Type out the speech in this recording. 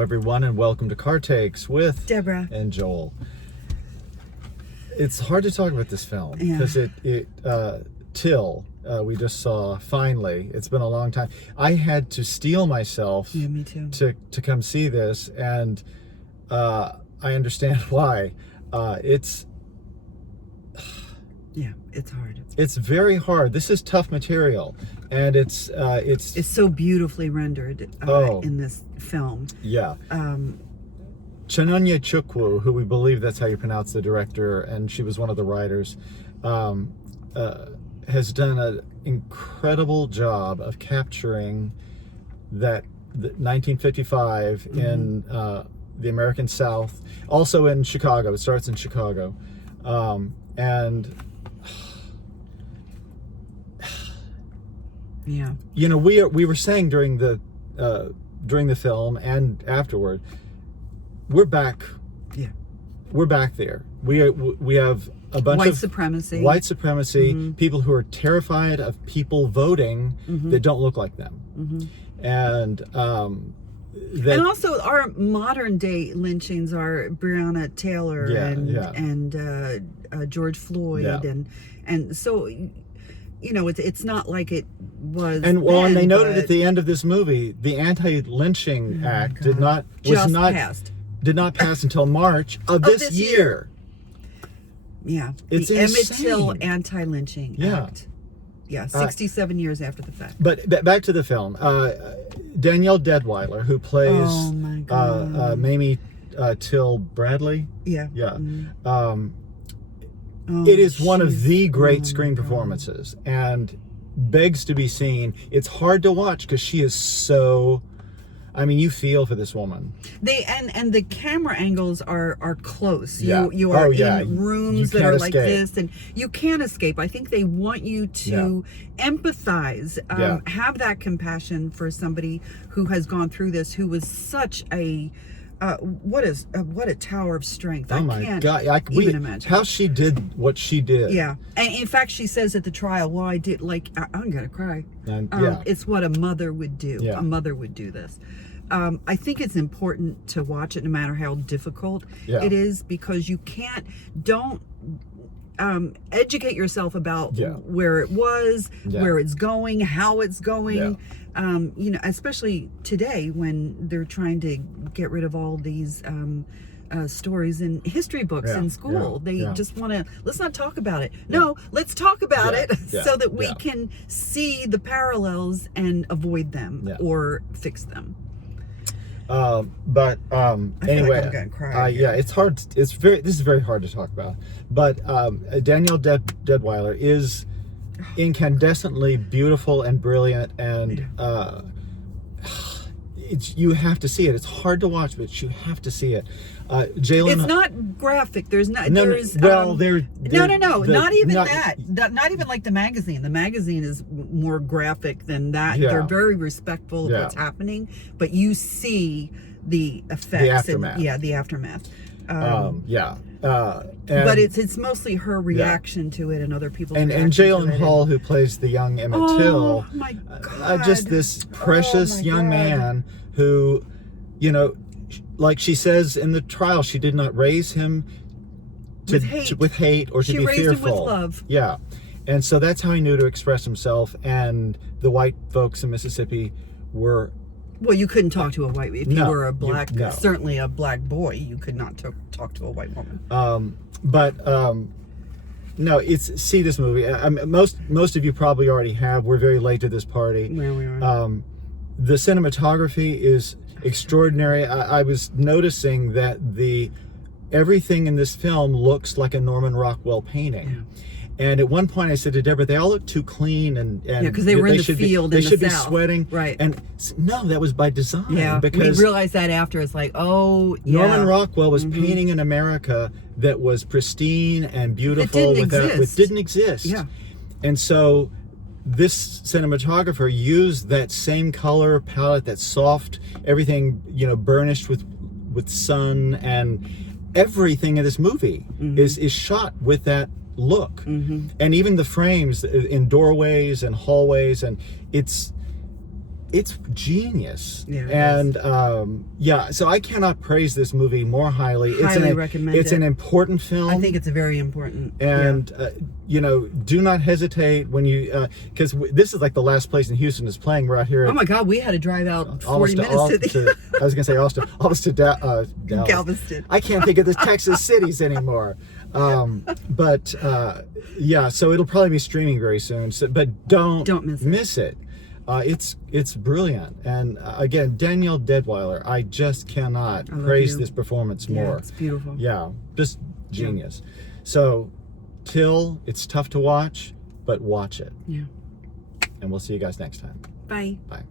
Hello, everyone, and welcome to Car Takes with Deborah and Joel. It's hard to talk about this film because Till we just saw finally. It's been a long time. I had to steel myself me too. to come see this, and I understand why. It's hard. It's very hard. This is tough material, and it's so beautifully rendered in this film. Yeah. Chinonye Chukwu, who we believe that's how you pronounce the director, and she was one of the writers, has done an incredible job of capturing the 1955 in the American South, also in Chicago. It starts in Chicago, and you know, we were saying during the film and afterward, we're back. Yeah, we're back there. We have a bunch of white supremacy, people who are terrified of people voting that don't look like them, and also our modern day lynchings are Breonna Taylor and George Floyd, and so. You know, it's not like it was. And they noted at the end of this movie, the Anti-Lynching Act did not pass until March of this year. Yeah, it's the insane. Emmett Till Anti-Lynching Act. Yeah, 67 years after the fact. But back to the film. Danielle Deadwyler, who plays Mamie Till Bradley. Yeah. It is one of the great screen performances and begs to be seen. It's hard to watch because she is so... I mean, you feel for this woman. And the camera angles are close. Yeah. You are in rooms that are like this, and you can't escape. I think they want you to empathize, have that compassion for somebody who has gone through this, who was such a... what a tower of strength. Oh my God. Even imagine how she did what she did. Yeah. And in fact, she says at the trial, well, I did, like, I'm going to cry. It's what a mother would do. Yeah. A mother would do this. I think it's important to watch it no matter how difficult it is, because you don't educate yourself about where it was, where it's going, how it's going. You know, especially today when they're trying to get rid of all these stories in history books in school. They just want to, let's not talk about it. No, let's talk about it so that we can see the parallels and avoid them or fix them. Anyway, like I'm gonna cry it's hard. This is very hard to talk about. But Danielle Deadwyler is incandescently beautiful and brilliant, and you have to see it. It's hard to watch, but you have to see it. Jalen, it's not graphic. There's not. No, there's well, not even that. Not even like the magazine. The magazine is more graphic than that. They're very respectful of what's happening, but you see the effects. The aftermath. The aftermath. But it's mostly her reaction to it and other people's reaction and Jalen to it. Hall, who plays the young Emmett Till, my God. just this precious young man who, you know, like she says in the trial, she did not raise him with hate or to be fearful. She raised him with love. Yeah, and so that's how he knew to express himself. And the white folks in Mississippi were... Well, you couldn't talk to a white... If you were a black... Certainly a black boy, you could not talk to a white woman. No, see this movie. Most of you probably already have. We're very late to this party. Where we are. The cinematography is extraordinary. I was noticing that everything in this film looks like a Norman Rockwell painting. And at one point I said to Deborah, they all look too clean and because they were in the field in the should be South. Sweating. Right. And no, that was by design. Yeah, because we realized that after. It's like, Norman Rockwell was painting an America that was pristine and beautiful. It didn't exist. Yeah. And so this cinematographer used that same color palette, that soft, everything, you know, burnished with sun, and everything in this movie is shot with that look. And even the frames in doorways and hallways, and it's it's genius. Yeah, and so I cannot praise this movie more highly. Highly recommend it's it. an important film. I think it's very important. And you know, do not hesitate when you because this is like the last place in Houston is playing. We're out here. Oh my God, we had to drive out 40 minutes I was gonna say almost to Dallas. Galveston. I can't think of the Texas cities anymore. But yeah, so it'll probably be streaming very soon. So, but don't miss it. It's brilliant. And again, Danielle Deadwyler, I just cannot praise this performance more. It's beautiful. Yeah, just genius. So, Till, it's tough to watch, but watch it. Yeah. And we'll see you guys next time. Bye. Bye.